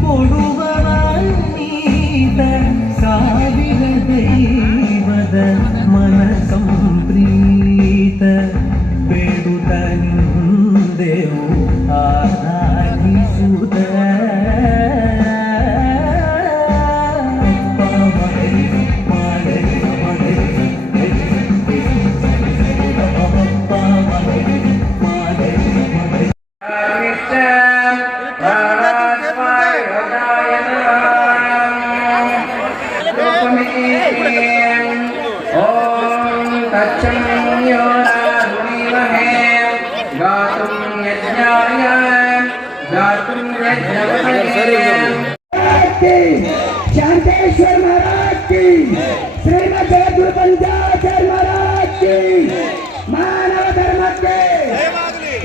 കൊടുവ സാരിക ദൈവത മന की शांतेश्वर महाराज की श्रीमद जगद्गुरु पंचाचार्य महाराज की। मानव धर्म के।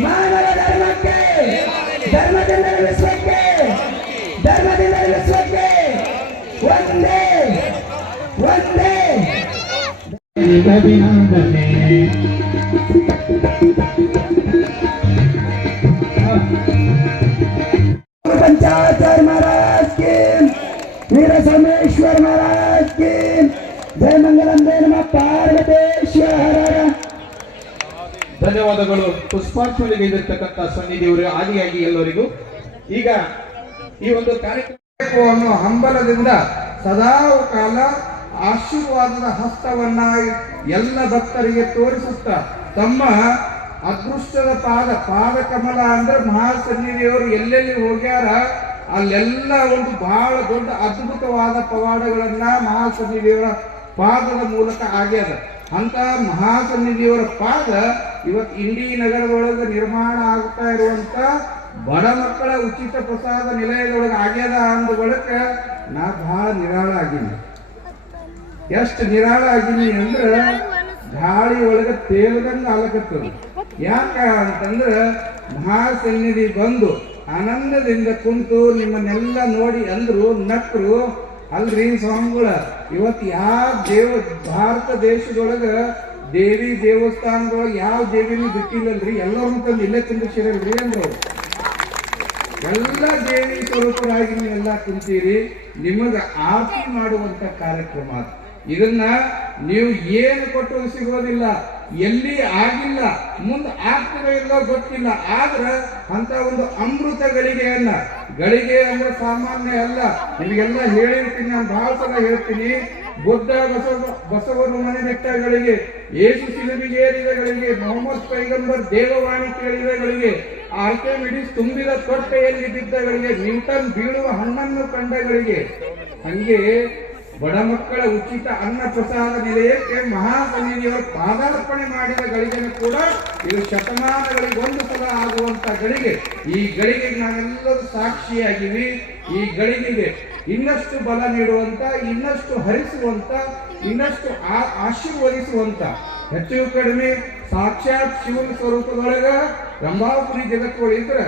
मानव धर्म के धर्म दिन विश्व अभिनंदने पंचाचार्य महाराज की वीर सोमेश्वर महाराज की जय मंगलम जय नम पार्वतेश्वर ಧನ್ಯವಾದಗಳು ಪುಷ್ಪಾರ್ಚನೆಗೆ ಇದಿರ್ತಕ್ಕಂಥ ಸನ್ನಿಧಿಯವರು ಆದಿಯಾಗಿ ಎಲ್ಲರಿಗೂ ಈಗ ಈ ಒಂದು ಕಾರ್ಯಕ್ರಮ ಅನ್ನೋ ಹಂಬಲದಿಂದ ಸದಾ ಕಾಲ ಆಶೀರ್ವಾದದ ಹಸ್ತವನ್ನ ಎಲ್ಲ ಭಕ್ತರಿಗೆ ತೋರಿಸುತ್ತಾ ತಮ್ಮ ಅದೃಷ್ಟದ ಪಾದ ಪಾದ ಕಮಲ ಅಂದ್ರೆ ಮಹಾಸನ್ನಿಧಿಯವರು ಎಲ್ಲೆಲ್ಲಿ ಹೋಗ್ಯಾರ? ಅಲ್ಲೆಲ್ಲ ಒಂದು ಬಹಳ ದೊಡ್ಡ ಅದ್ಭುತವಾದ ಪವಾಡಗಳನ್ನ ಮಹಾಸನ್ನಿಧಿಯವರ ಪಾದದ ಮೂಲಕ ಆಗ್ಯದ. ಅಂತ ಮಹಾಸನ್ನಿಧಿಯವರ ಪಾದ ಇವತ್ತು ಇಂಡಿ ನಗರದೊಳಗೆ ನಿರ್ಮಾಣ ಆಗ್ತಾ ಇರುವಂತ ಬಡ ಮಕ್ಕಳ ಉಚಿತ ಪ್ರಸಾದ ನಿಲಯದೊಳಗೆ ಆಗ್ಯದ ಅಂದ ಬಳಕ ನಾ ಬಹಳ ನಿರಾಳ ಆಗೀನಿ ಎಷ್ಟು ನಿರಾಳ ಆಗಿನಿ ಅಂದ್ರ ಗಾಳಿ ಒಳಗೆ ತೇಲದಂಗ ಆಲಕತ್ತದ ಯಾಕ ಅಂತಂದ್ರ ಮಹಾಸನ್ನಿಧಿ ಬಂದು ಆನಂದದಿಂದ ಕುಂತು ನಿಮ್ಮನ್ನೆಲ್ಲ ನೋಡಿ ಅಂದ್ರು ನಕ್ರು, ಅಲ್ರಿ ಸ್ವಾಮಿಗಳ ಇವತ್ತು ಯಾವ ದೇವ, ಭಾರತ ದೇಶದೊಳಗ ದೇವಿ ದೇವಸ್ಥಾನದೊಳಗೆ ಯಾವ ದೇವಿನೂ ಬಿಟ್ಟಿಲ್ಲಲ್ರಿ ಎಲ್ಲರೂ ತಂದು ಇಲ್ಲೇ ತುಂಬಿಸಿರಲ್ರಿ ಅಂದ್ರು. ಎಲ್ಲ ದೇವಿ ಸ್ವರೂಪರಾಗಿ ನೀವೆಲ್ಲ ಕುಂತೀರಿ, ನಿಮಗ ಆರತಿ ಮಾಡುವಂತ ಕಾರ್ಯಕ್ರಮ ಅದು. ಇದನ್ನ ನೀವು ಏನು ಕೊಟ್ಟು ಸಿಗೋದಿಲ್ಲ. ಎಲ್ಲಿ ಆಗಿಲ್ಲ, ಮುಂದೆ ಆಗ್ತದೆ ಇಲ್ಲ ಗೊತ್ತಿಲ್ಲ. ಆದ್ರೆ ಅಂತ ಒಂದು ಅಮೃತ ಗಳಿಗೆಯನ್ನ, ಗಳಿಗೆ ಅಂದ್ರೆ ಸಾಮಾನ್ಯ ಅಲ್ಲ. ನಿಮಗೆಲ್ಲ ಹೇಳಿರ್ತೀನಿ, ನಾನು ಬಹಳ ಸಲ ಹೇಳ್ತೀನಿ. ಬುದ್ಧ ಬಸವ ಬಸವರು ಮನೆ ಬೆಟ್ಟಗಳಿಗೆ ಏಸು ಸಿಲುಬಿಗೇರಿದಗಳಿಗೆ ಮೊಹಮ್ಮದ್ ಪೈಗಂಬರ್ ದೇವವಾಣಿ ಕೇಳಿದಗಳಿಗೆ ಮಿಡಿ ತುಂಬಿದ ತೊಟ್ಟೆಯಲ್ಲಿ ಬಿದ್ದಗಳಿಗೆ ನ್ಯೂಟನ್ ಬೀಳುವ ಹಣ್ಣನ್ನು ಕಂಡಗಳಿಗೆ ಹಂಗೆ ಬಡ ಮಕ್ಕಳ ಉಚಿತ ಅನ್ನ ಪ್ರಸಾದ ನಿಲಯಕ್ಕೆ ಮಹಾಸನ್ನಿಧಿಯವರು ಪಾದಾರ್ಪಣೆ ಮಾಡಿದ ಗಳಿಗೆನೂ ಕೂಡ ಇದು ಶತಮಾನಗಳಿಗೆ ಒಂದು ಸಲ ಆಗುವಂತ ಗಳಿಗೆ. ಈ ಗಳಿಗೆ ನಾವೆಲ್ಲರೂ ಸಾಕ್ಷಿಯಾಗಿವಿ. ಈ ಗಳಿಗೆಗೆ ಇನ್ನಷ್ಟು ಬಲ ನೀಡುವಂತ, ಇನ್ನಷ್ಟು ಹರಿಸುವಂತ, ಇನ್ನಷ್ಟು ಆಶೀರ್ವದಿಸುವಂತ. ಹೆಚ್ಚು ಕಡಿಮೆ ಸಾಕ್ಷಾತ್ ಶಿವನ ಸ್ವರೂಪದೊಳಗ ರಂಭಾಪುರಿ ಜಗತ್ತೊಳಗೆ ಇದ್ರ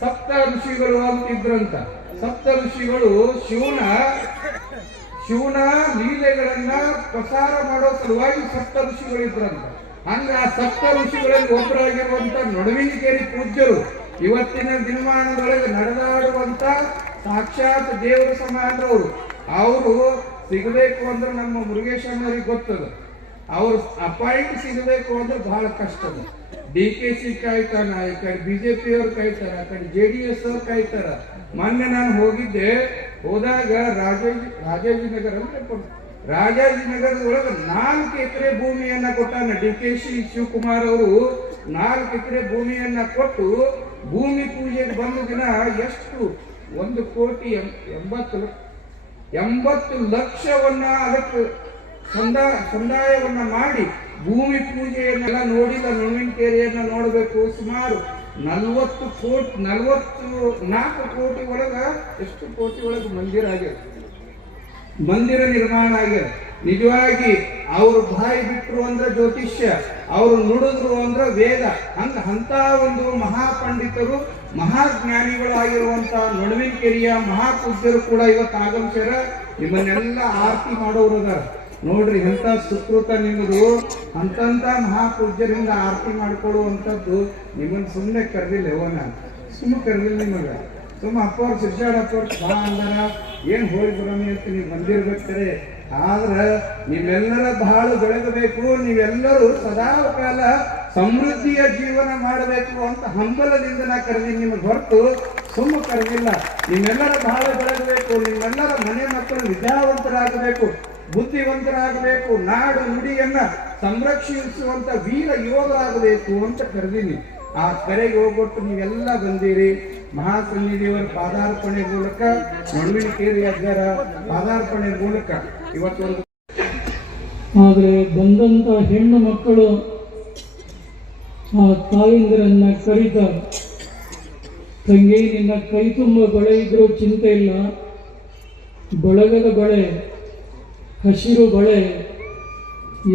ಸಪ್ತ ಋಷಿಗಳು ಅಂತಿದ್ರಂತ ಸಪ್ತ ಋಷಿಗಳು ಶಿವನ ಶಿವನ ಲೀಲೆಗಳನ್ನ ಪ್ರಸಾರ ಮಾಡೋ ಸಲುವಾಗಿ ಸಪ್ತ ಋಷಿಗಳಿದ್ರಂತ ಹಂಗ ಆ ಸಪ್ತ ಋಷಿಗಳಲ್ಲಿ ಒಬ್ಬರಾಗಿರುವಂತ ನಡುವಿನಕೇರಿ ಪೂಜ್ಯರು, ಇವತ್ತಿನ ದಿನಮಾನದೊಳಗೆ ನಡೆದಾಡುವಂತ ಸಾಕ್ಷಾತ್ ದೇವರ ಸಮಾನರವರು. ಅವರು ಸಿಗಬೇಕು ಅಂದ್ರೆ ನಮ್ಮ ಮುರುಗೇಶಮ್ಮರಿಗೆ ಗೊತ್ತದ. ಅವ್ರು ಅಪಾಯಿಂಟ್ ಸಿಗಬೇಕು ಅಂದ್ರೆ ಬಹಳ ಕಷ್ಟದ ಡಿ ಕೆ ಸಿ ಕಾಯ್ತಾನ ಈ ಕಡೆ ಬಿಜೆಪಿ ಅವ್ರು ಕಾಯ್ತಾರ, ಆ ಕಡೆ ಜೆ ಡಿ ಎಸ್ ಅವ್ರು ಕಾಯ್ತಾರ. ಮೊನ್ನೆ ನಾನು ಹೋಗಿದ್ದೆ ಹೋದಾಗ ರಾಜಾಜಿ ರಾಜಾಜಿನಗರ ಅಂದ್ರೆ ರಾಜಾಜಿನಗರದೊಳಗೆ ನಾಲ್ಕು ಎಕರೆ ಭೂಮಿಯನ್ನ ಕೊಟ್ಟಾನ ಡಿ ಕೆ ಸಿ ಶಿವಕುಮಾರ್ ಅವರು ನಾಲ್ಕು ಎಕರೆ ಭೂಮಿಯನ್ನ ಕೊಟ್ಟು ಭೂಮಿ ಪೂಜೆಗೆ ಬಂದ ದಿನ ಎಷ್ಟು? ಒಂದು ಕೋಟಿ ಎಂಬತ್ತು ಎಂಬತ್ತು ಲಕ್ಷವನ್ನ ಅದಕ್ಕೆ ಸಂದಾ, ಸಂದಾಯವನ್ನ ಮಾಡಿ ಭೂಮಿ ಪೂಜೆಯನ್ನೆಲ್ಲ ನೋಡಿದ ನೋವಿನ ಕೇರಿಯನ್ನ ನೋಡಬೇಕು ಸುಮಾರು. ನಲ್ವತ್ತು ಕೋಟಿ, ನಲ್ವತ್ತು ನಾಲ್ಕು ಕೋಟಿ ಒಳಗ ಎಷ್ಟು ಕೋಟಿ ಒಳಗ ಮಂದಿರ ಆಗ್ಯದ ಮಂದಿರ ನಿರ್ಮಾಣ ಆಗ್ಯದ ನಿಜವಾಗಿ ಅವರು ಬಾಯಿ ಬಿಟ್ರು ಅಂದ್ರೆ ಜ್ಯೋತಿಷ್ಯ, ಅವರು ನುಡಿದ್ರು ಅಂದ್ರೆ ವೇದ. ಹಂಗ ಅಂತ ಒಂದು ಮಹಾಪಂಡಿತರು ಮಹಾಜ್ಞಾನಿಗಳು ನಡುವಿನ ಕೆರೆಯ ಮಹಾಪೂಜ್ಯರು ಕೂಡ ಇವತ್ತು ಆಗಮಿಸ್ಯಾರ. ನಿಮ್ಮನ್ನೆಲ್ಲ ಆರತಿ ಮಾಡೋರು ಅದಾರ. ನೋಡ್ರಿ ಎಂತ ಸುಕೃತ ನಿಮ್ಮದು, ಅಂತಂತ ಮಹಾಪೂಜ್ಯರಿಂದ ಆರತಿ ಮಾಡ್ಕೊಳ್ಳುವಂಥದ್ದು ನಿಮ್ಮನ್ನ ಸುಮ್ಮನೆ ಕರೆದಿಲ್ಲ ಯವನ. ಸುಮ್ಮ ಕರೆದಿಲ್ಲ ನಿಮಗೆ. ಸುಮ್ಮ ಅಪ್ಪ ಅವ್ರು ಶಿರ್ಷಾಡ್ ಬಾ ಅಂದಾರ. ಏನು ಹೋಗಿ ಬರೋಣ ಅಂತ ನೀವು ಬಂದಿರ್ಬೇಕಾರೆ. ಆದ್ರೆ ನೀವೆಲ್ಲರ ಬಹಳ ಬೆಳಗಬೇಕು, ನೀವೆಲ್ಲರೂ ಸದಾ ಕಾಲ ಸಮೃದ್ಧಿಯ ಜೀವನ ಮಾಡಬೇಕು ಅಂತ ಹಂಬಲದಿಂದ ನಾ ಕರೆದೀನಿ ನಿಮಗೆ ಹೊರತು ಸುಮ್ಮ ಕರೆದಿಲ್ಲ. ನಿಮ್ಮೆಲ್ಲರ ಬಹಳ ಬೆಳಗಬೇಕು, ನಿಮ್ಮೆಲ್ಲರ ಮನೆ ಮಕ್ಕಳು ವಿದ್ಯಾವಂತರಾಗಬೇಕು. ಬುದ್ಧಿವಂತರಾಗಬೇಕು. ನಾಡು ನುಡಿಯನ್ನ ಸಂರಕ್ಷಿಸುವಂತ ವೀರ ಯೋಧರಾಗಬೇಕು ಅಂತ ಕರೆದೀನಿ. ಆ ಕರೆಗೆ ಹೋಗ್ಬಿಟ್ಟು ನೀವೆಲ್ಲ ಬಂದಿರಿ. ಮಹಾಸನ್ನಿಧಿಯವರ ಪಾದಾರ್ಪಣೆ ಮೂಲಕ ಮಣ್ಣಿನಕೇರಿ ಕೇರಿ ಅಜ್ಜರ ಪಾದಾರ್ಪಣೆ ಮೂಲಕ ಇವತ್ತೊಂದು ಆದರೆ ಬಂದಂತ ಹೆಣ್ಣು ಮಕ್ಕಳು ಆ ತಾಯಿಂದರನ್ನ ಕರೀತಾರೆ ತಂಗಿ, ನಿನ್ನ ಕೈ ತುಂಬ ಬಳೆ ಇದ್ರೂ ಚಿಂತೆ ಇಲ್ಲ. ಬಳಗದ ಬಳೆ ಹಸಿರು ಬಳೆ,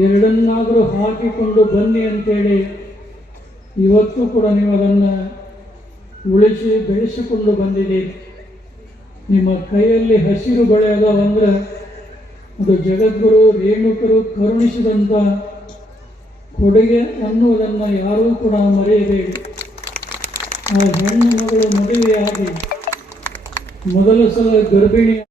ಎರಡನ್ನಾದರೂ ಹಾಕಿಕೊಂಡು ಬನ್ನಿ ಅಂತೇಳಿ ಇವತ್ತು ಕೂಡ ನೀವು ಅದನ್ನು ಉಳಿಸಿ ಬೆಳೆಸಿಕೊಂಡು ಬಂದಿದ್ದೀರಿ. ನಿಮ್ಮ ಕೈಯಲ್ಲಿ ಹಸಿರು ಬಳೆ ಅದಾವಂದ್ರೆ ಅದು ಜಗದ್ಗುರು ರೇಣುಕರು ಕರುಣಿಸಿದಂಥ ಕೊಡುಗೆ ಅನ್ನುವುದನ್ನು ಯಾರೂ ಕೂಡ ಮರೆಯಬೇಡಿ. ಆ ಹೆಣ್ಣು ಮಗಳು ಮದುವೆಯಾಗಿ ಮೊದಲ ಸಲ ಗರ್ಭಿಣಿ